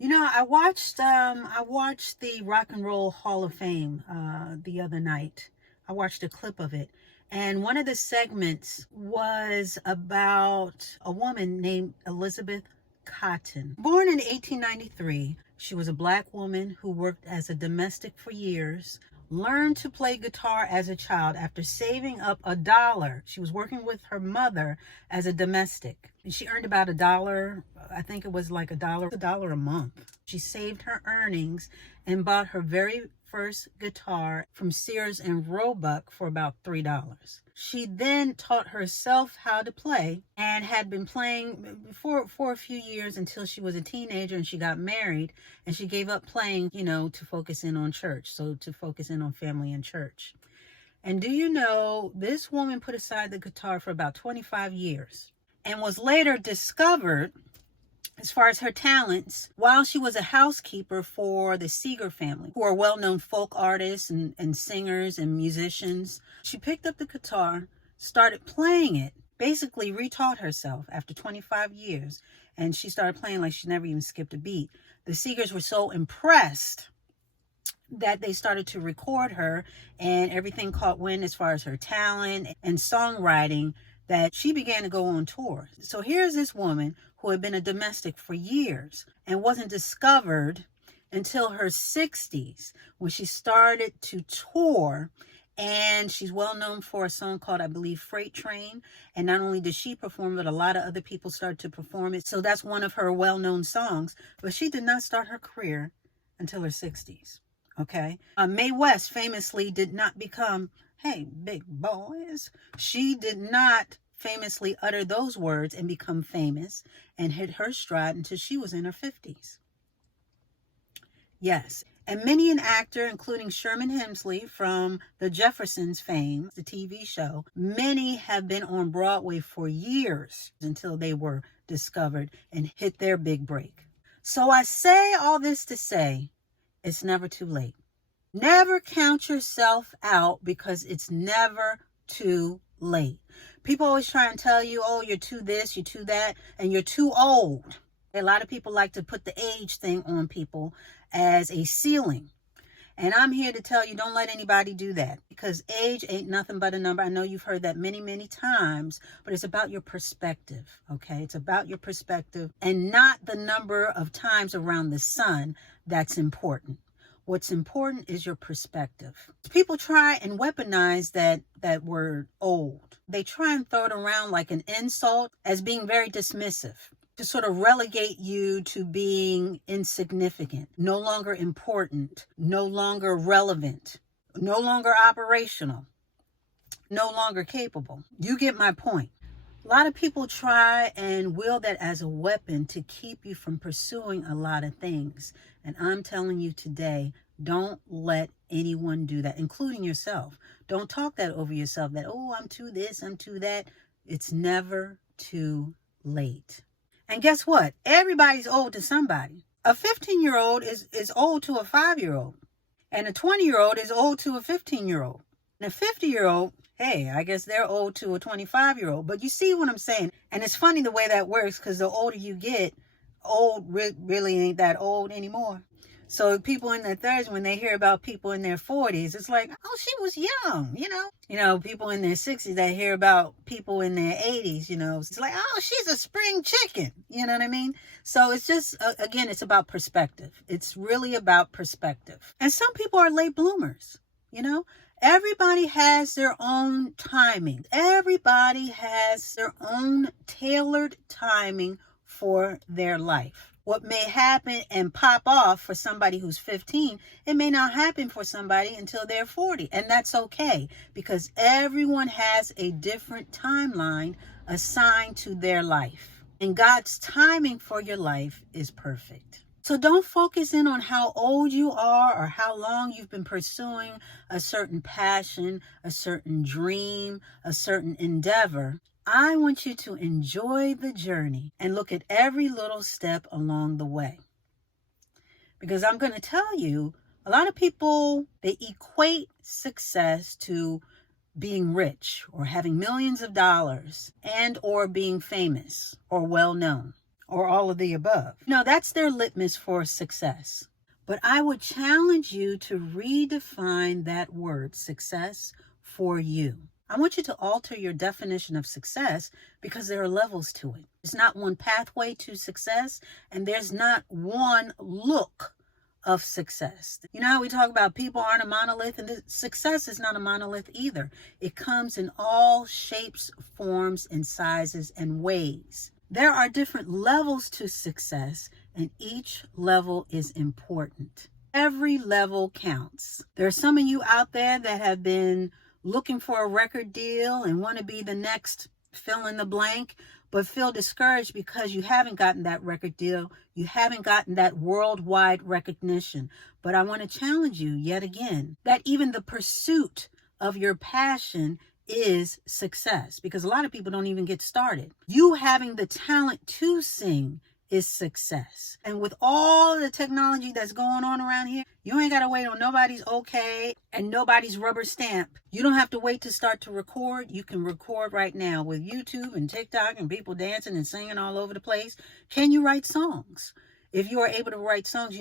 I watched the Rock and Roll Hall of Fame the other night. I watched a clip of it, and one of the segments was about a woman named Elizabeth Cotton. Born in 1893, she was a black woman who worked as a domestic for years. Learned to play guitar as a child after saving up $1. She was working with her mother as a domestic. And she earned about $1. I think it was like $1 a month. She saved her earnings and bought her very first guitar from Sears and Roebuck for about $3. She then taught herself how to play and had been playing for a few years until she was a teenager and she got married, and she gave up playing, to focus in on church. So to focus in on family and church. And do you know, this woman put aside the guitar for about 25 years and was later discovered as far as her talents while she was a housekeeper for the Seeger family, who are well-known folk artists and singers and musicians. She picked up the guitar, started playing it, basically retaught herself after 25 years, and she started playing like she never even skipped a beat. The Seegers were so impressed that they started to record her, and everything caught wind as far as her talent and songwriting, that she began to go on tour. So here's this woman who had been a domestic for years and wasn't discovered until her 60s when she started to tour. And she's well known for a song called, I believe, Freight Train. And not only did she perform, but a lot of other people started to perform it. So that's one of her well-known songs. But she did not start her career until her 60s. Okay. Mae West famously did not become, hey, big boys. She did not famously utter those words and become famous and hit her stride until she was in her 50s. Yes. And many an actor, including Sherman Hemsley from The Jeffersons fame, the TV show, many have been on Broadway for years until they were discovered and hit their big break. So I say all this to say, it's never too late. Never count yourself out, because it's never too late. People always try and tell you, oh, you're too this, you're too that, and you're too old. A lot of people like to put the age thing on people as a ceiling. And I'm here to tell you, don't let anybody do that, because age ain't nothing but a number. I know you've heard that many, many times, but it's about your perspective, okay? It's about your perspective and not the number of times around the sun that's important. What's important is your perspective. People try and weaponize that word old. They try and throw it around like an insult as being very dismissive, to sort of relegate you to being insignificant, no longer important, no longer relevant, no longer operational, no longer capable. You get my point. A lot of people try and wield that as a weapon to keep you from pursuing a lot of things. And I'm telling you today, don't let anyone do that, including yourself. Don't talk that over yourself, that, oh, I'm too this, I'm too that. It's never too late. And guess what? Everybody's old to somebody. A 15-year-old is old to a 5-year-old. And a 20-year-old is old to a 15-year-old. And a 50-year-old, hey, I guess they're old to a 25-year-old. But you see what I'm saying? And it's funny the way that works, because the older you get, old really ain't that old anymore. So people in their 30s, when they hear about people in their 40s, it's like, oh, she was young, people in their 60s, they hear about people in their 80s, it's like, oh, she's a spring chicken. You know what I mean? So it's just, again, it's about perspective. It's really about perspective. And some people are late bloomers, Everybody has their own timing. Everybody has their own tailored timing for their life. What may happen and pop off for somebody who's 15, it may not happen for somebody until they're 40. And that's okay, because everyone has a different timeline assigned to their life. And God's timing for your life is perfect. So don't focus in on how old you are or how long you've been pursuing a certain passion, a certain dream, a certain endeavor. I want you to enjoy the journey and look at every little step along the way. Because I'm going to tell you, a lot of people, they equate success to being rich or having millions of dollars and or being famous or well known. or all of the above. No, that's their litmus for success. But I would challenge you to redefine that word success for you. I want you to alter your definition of success because there are levels to it. It's not one pathway to success, and there's not one look of success. You know how we talk about people aren't a monolith, and success is not a monolith either. It comes in all shapes, forms, and sizes and ways. There are different levels to success, and each level is important. Every level counts. There are some of you out there that have been looking for a record deal and want to be the next fill in the blank, but feel discouraged because you haven't gotten that record deal. You haven't gotten that worldwide recognition. But I want to challenge you yet again that even the pursuit of your passion is success, because a lot of people don't even get started. You having the talent to sing is success. And with all the technology that's going on around here, you ain't got to wait on nobody's okay and nobody's rubber stamp. You don't have to wait to start to record. You can record right now with YouTube and TikTok and people dancing and singing all over the place. Can you write songs? If you are able to write songs,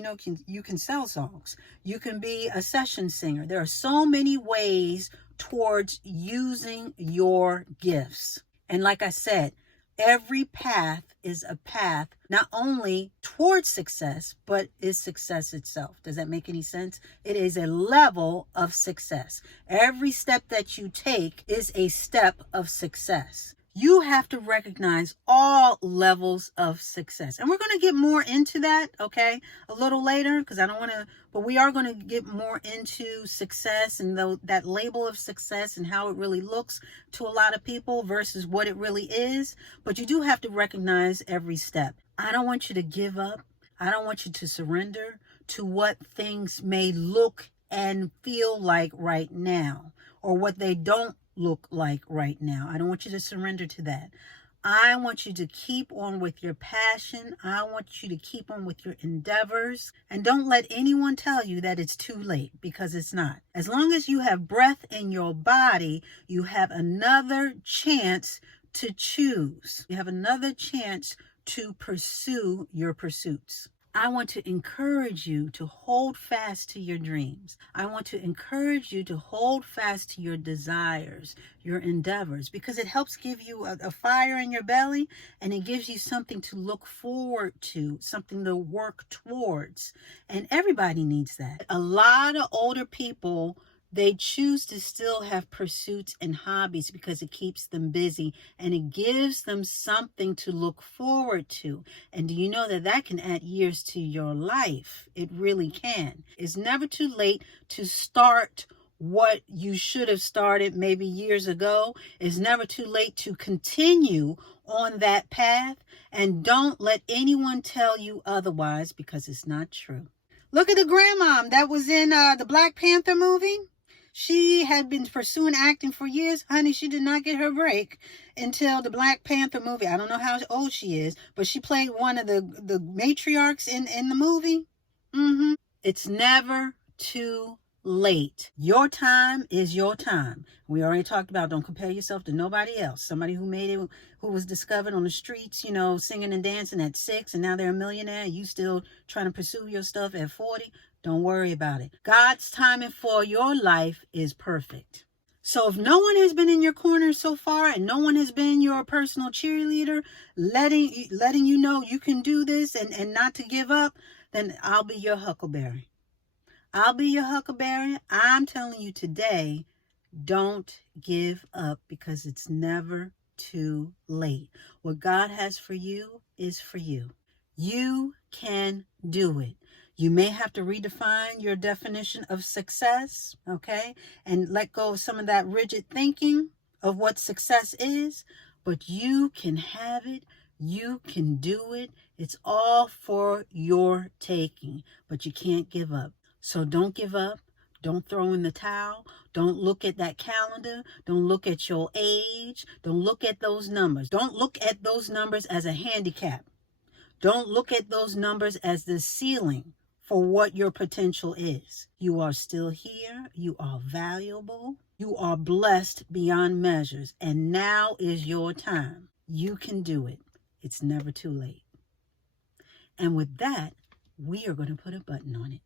you can sell songs. You can be a session singer. There are so many ways towards using your gifts. And like I said, every path is a path not only towards success, but is success itself. Does that make any sense? It is a level of success. Every step that you take is a step of success. You have to recognize all levels of success. And we're going to get more into that, okay, a little later, because but we are going to get more into success and that label of success and how it really looks to a lot of people versus what it really is. But you do have to recognize every step. I don't want you to give up. I don't want you to surrender to what things may look and feel like right now, or what they don't look like right now. I don't want you to surrender to that. I want you to keep on with your passion. I want you to keep on with your endeavors. And don't let anyone tell you that it's too late, because it's not. As long as you have breath in your body, you have another chance to choose. You have another chance to pursue your pursuits. I want to encourage you to hold fast to your dreams. I want to encourage you to hold fast to your desires, your endeavors, because it helps give you a fire in your belly, and it gives you something to look forward to, something to work towards. And everybody needs that. A lot of older people, they choose to still have pursuits and hobbies because it keeps them busy and it gives them something to look forward to. And do you know that can add years to your life? It really can. It's never too late to start what you should have started maybe years ago. It's never too late to continue on that path. And don't let anyone tell you otherwise, because it's not true. Look at the grandmom that was in the Black Panther movie. She had been pursuing acting for years. Honey, she did not get her break until the Black Panther movie. I don't know how old she is, but she played one of the matriarchs in the movie. It's never too late. Your time is your time. We already talked about don't compare yourself to nobody else. Somebody who made it, who was discovered on the streets, singing and dancing at 6, and now they're a millionaire. You still trying to pursue your stuff at 40. Don't worry about it. God's timing for your life is perfect. So if no one has been in your corner so far, and no one has been your personal cheerleader, letting you know you can do this and not to give up, then I'll be your huckleberry. I'll be your huckleberry. I'm telling you today, don't give up, because it's never too late. What God has for you is for you. You can do it. You may have to redefine your definition of success, okay? And let go of some of that rigid thinking of what success is, but you can have it. You can do it. It's all for your taking, but you can't give up. So don't give up. Don't throw in the towel. Don't look at that calendar. Don't look at your age. Don't look at those numbers. Don't look at those numbers as a handicap. Don't look at those numbers as the ceiling for what your potential is. You are still here. You are valuable. You are blessed beyond measures. And now is your time. You can do it. It's never too late. And with that, we are going to put a button on it.